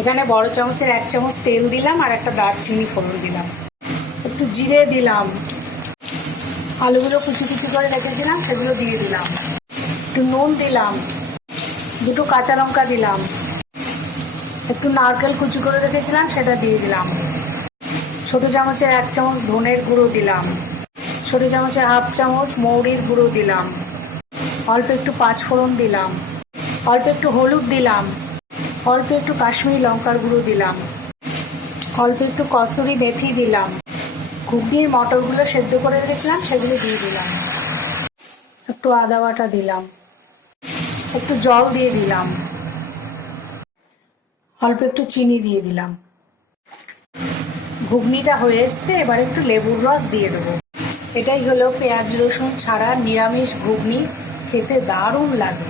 এখানে বড় চামচের 1 চামচ তেল দিলাম আর একটা দারচিনি ফোড়ন দিলাম, একটু জিরে দিলাম, আলুগুলো কুচি কুচি করে রেখেছিলাম সেগুলো দিয়ে দিলাম, একটু নুন দিলাম, 2টো কাঁচা লঙ্কা দিলাম, একটু নারকেল কুচি করে রেখেছিলাম সেটা দিয়ে দিলাম, ছোট চামচের 1 চামচ ধনের গুঁড়ো দিলাম, ছোট চামচের 1/2 চামচ মৌরির গুঁড়ো দিলাম, অল্প একটু 5 ফোড়ন দিলাম, অল্প একটু হলুদ দিলাম, অল্প একটু কাশ্মীরি লঙ্কার গুঁড়ো দিলাম, অল্প একটু কসুরি মেথি দিলাম, ঘুগনির মটরগুলো সেদ্ধ করে রেখেছিলাম সেগুলো দিয়ে দিলাম, একটু আদা বাটা দিলাম, একটু জল দিয়ে দিলাম, অল্প একটু চিনি দিয়ে দিলাম। ঘুগনিটা হয়ে এসছে, এবার একটু লেবুর রস দিয়ে দেবো। এটাই হলো পেঁয়াজ রসুন ছাড়া নিরামিষ ঘুগনি, খেতে দারুণ লাগে।